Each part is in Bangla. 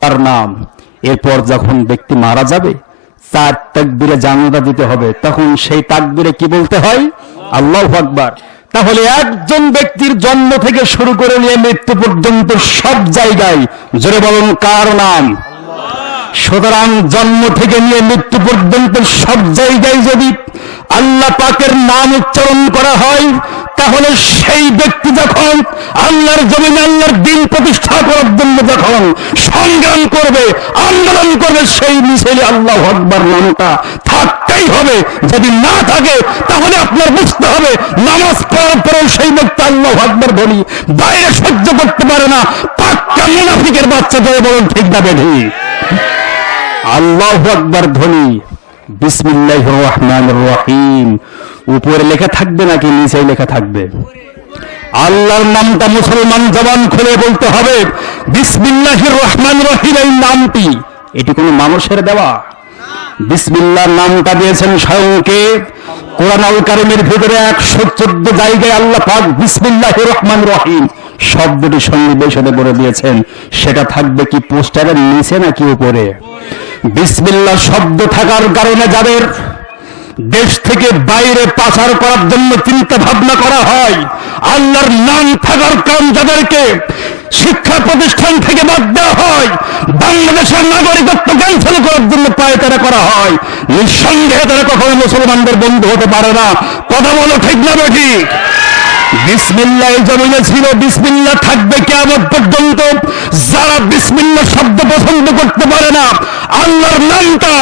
তার নাম। এরপর যখন ব্যক্তি মারা যাবে চার তাকবিরে জানাজা দিতে হবে। তখন সেই তাকবিরে কি বলতে হয়? আল্লাহ আকবার। তাহলে একজন ব্যক্তির জন্ম থেকে শুরু করে নিয়ে মৃত্যু পর্যন্ত সব জায়গায়, জোরে বলুন, কার নাম? সুতরাং জন্ম থেকে নিয়ে মৃত্যু পর্যন্ত সব জায়গায় যদি আল্লাহ পাকের নাম উচ্চারণ করা হয়, তাহলে সেই ব্যক্তি যখন আল্লাহর জমিনে আল্লাহর দিন প্রতিষ্ঠা করার জন্য যখন সংগ্রাম করবে, আন্দোলন করবে, সেই মিছিলে আল্লাহ আকবার নামটা থাকতেই হবে। যদি না থাকে, তাহলে আপনার বুঝতে হবে, নামাজ পড়ার পরেও সেই ব্যক্তি আল্লাহ আকবার বলি, বাইরে সহ্য করতে পারে না। পাক্কা মুনাফিকের বাচ্চা ধরে বলুন, ঠিক না বেঠি। আল্লাহ আকবার ধ্বনি বিসমিল্লাহ রহমান রহিম। উপরে লেখা থাকবে নাকি নিচে লেখা থাকবে? আল্লাহর নামটা মুসলমান জবান খুলে বলতে হবে বিসমিল্লাহ রহমান রহিম এই নামটি। এটি মানুষের দেওয়া? নামটা দিয়েছেন স্বয়ংকে কোরআন আল কারিমের ভিতরে একশো চোদ্দ জায়গায় আল্লাহ পাক বিসমিল্লাহ রহমান রহিম শব্দটি সন্নিবেশনে করে দিয়েছেন। সেটা থাকবে কি পোস্টারের নিচে নাকি উপরে? বিসমিল্লাহ শব্দ থাকার কারণে যাদের দেশ থেকে বাইরে পাচার করার জন্য চিন্তা ভাবনা করা হয়, আল্লাহর নাম থাকার কারণ যাদেরকে শিক্ষা প্রতিষ্ঠান থেকে বাদ দেওয়া হয়, বাংলাদেশের নাগরিকত্ব ক্যান্সেল করার জন্য পায়তারা করা হয়, নিঃসন্দেহে তারা কখনো মুসলমানদের বন্ধু হতে পারে না। কথা বলো ঠিক না ঠিক বিসমিল্লাহ, এই জমিনে ছিল বিসমিল্লাহ, থাকবে কেমন পর্যন্ত। যারা বিসমিল্লাহ শব্দ পছন্দ করতে পারে না, আল্লাহর নামটা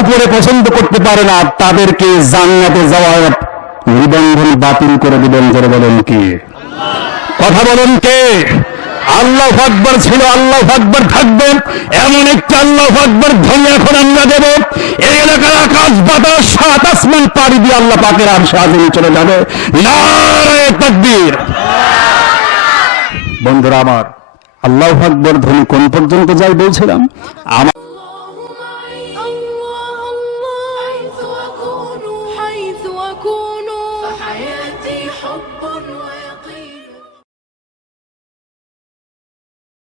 উপরে পছন্দ করতে পারে না, তাদেরকে জান্নাতে যাওয়ার নিবন্ধন বাতিল করে দিবেন যারা বলেন কি? কথা বলেন কে? আল্লাহ আকবর ছিল, আল্লাহ আকবর থাকবে, এমন একটা আল্লাহ আকবর ধ্বনি এখন আমরা দেব। এই এলাকার আকাশ, বাতাস, সাত আসমান পাড়ি দিয়ে আল্লাহ পাকের আর সাহায্য চলে যাবে। নারায়ে বন্ধুরা আমার আল্লাহ আকবর ধ্বনি কোন পর্যন্ত যাই বলছিলাম? আমার